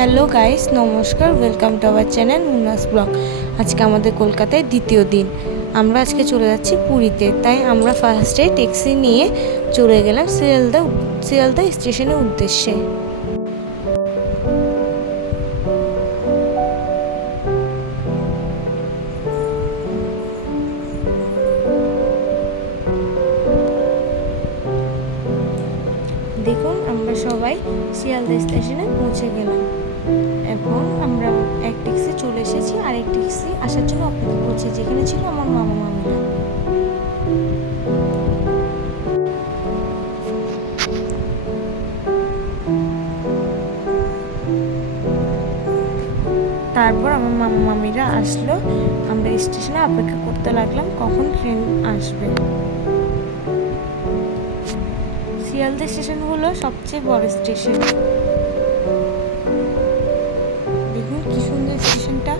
Hello guys, নমস্কার। Welcome to our channel Munna's blog. আজকে আমাদের কলকাতায় দ্বিতীয় দিন। আমরা আজকে চলে যাচ্ছি পুরীতে, তাই আমরা ফার্স্টে ট্যাক্সি নিয়ে চলে গেলাম শিয়ালদা স্টেশনের উদ্দেশ্যে। দেখুন, আমরা সবাই শিয়ালদা স্টেশনে পৌঁছে গেলাম এবং আমরা এক ট্যাক্সি চলে এসেছি, আর এক ট্যাক্সি আসার জন্য অপেক্ষা করছি, যেখানে ছিল আমার মামা মামিরা। তারপর আমার মামা মামিরা আসলো, আমরা স্টেশনে অপেক্ষা করতে লাগলাম কখন ট্রেন আসবে। শিয়ালদা স্টেশন হলো সবচেয়ে বড় স্টেশন। দেখুন কি সুন্দর স্টেশনটা।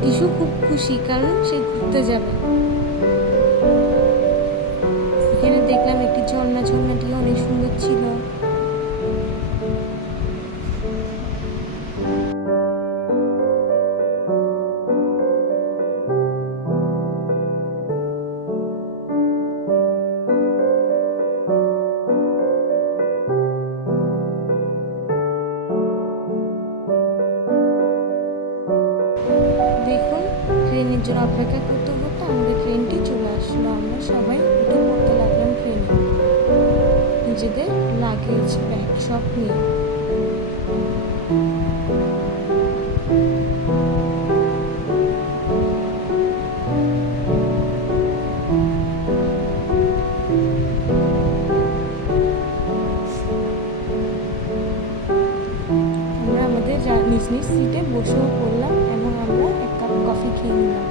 টিসু খুব খুশি, কারণ সে ঘুরতে যাবে। এখানে দেখলাম একটি ঝর্ণাটি অনেক সুন্দর ছিল। দেখুন, ট্রেনের জন্য অপেক্ষা করতে করতে আমাদের ট্রেনটি চলে আসলো। আমরা সবাই উঠে পড়তে লাগলাম ট্রেনে, নিজেদের লাগেজ ব্যাগ সব নিয়ে। আমরা আমাদের নিজ নিজ সিটে বসেও পড়লাম এবং আমরা এক কাপ কফি খেয়ে নিলাম।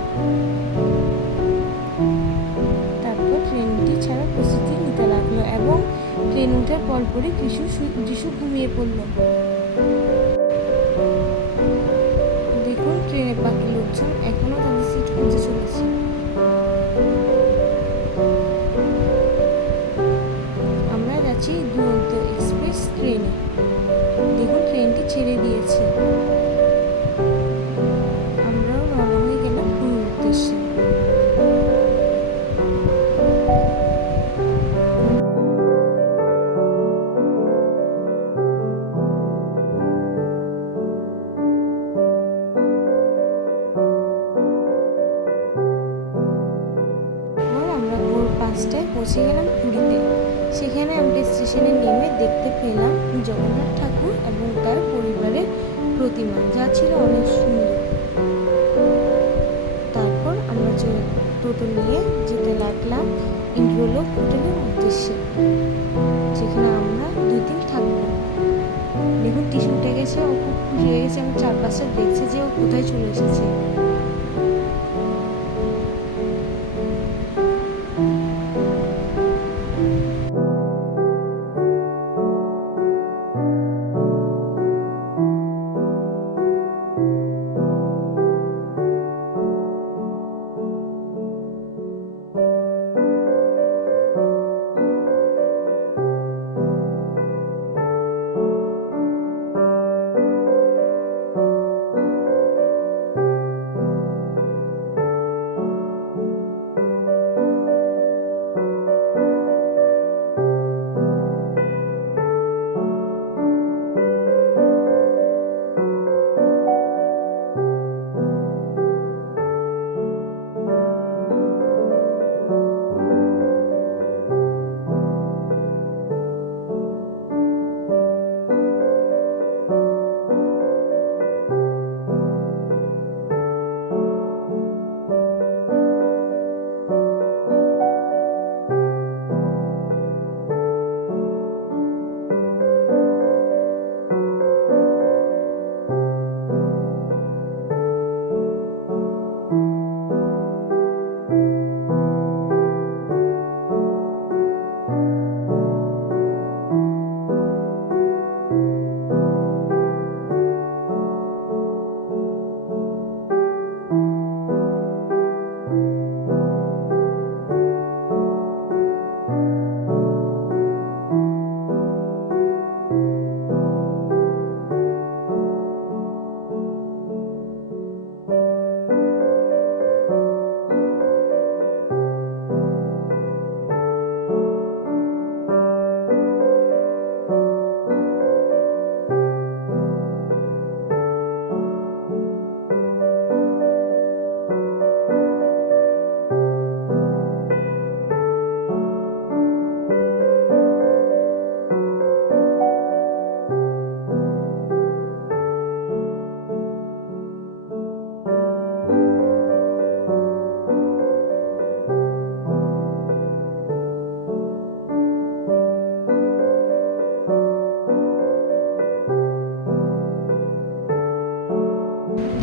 তারপর ট্রেনটি ছাড়ার প্রস্তুতি নিতে লাগলো এবং ট্রেন ওঠার পরপরই টিসু ঘুমিয়ে পড়ল। দেখুন, ট্রেনের বাকি লোকজন এখনো তাদের সিট খুঁজে চলেছে। আমরা যাচ্ছি দুরন্ত এক্সপ্রেস ট্রেনে। দেখুন, ট্রেনটি ছেড়ে দিয়েছে। আমরাও রওনা হয়ে গেলাম পুরীর উদ্দেশ্যে। আমরা ভোর 5টায় পৌঁছে গেলাম পুরীতে। সেখানে আমরা স্টেশনে নেমে দেখতে পেলাম জগন্নাথ ঠাকুর এবং তার পরিবারের প্রতিমা, যা ছিল অনেক সুন্দর। তারপর আমরা টোটো নিয়ে যেতে লাগলাম ইন্দ্রলোক হোটেলের উদ্দেশ্যে, যেখানে আমরা 2 দিন থাকবো। দেখুন, টিসু উঠে গেছে, ও খুব খুশি হয়ে গেছে এবং চারপাশে দেখছে যে ও কোথায় চলে এসেছে।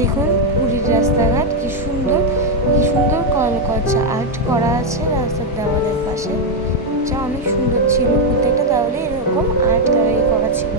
দেখুন পুরীর রাস্তাঘাট কি সুন্দর কলকচা আর্ট করা আছে রাস্তার দেওয়ালের পাশে, যা অনেক সুন্দর ছিল। প্রত্যেকটা দেওয়ালে এরকম আর্ট করা ছিল।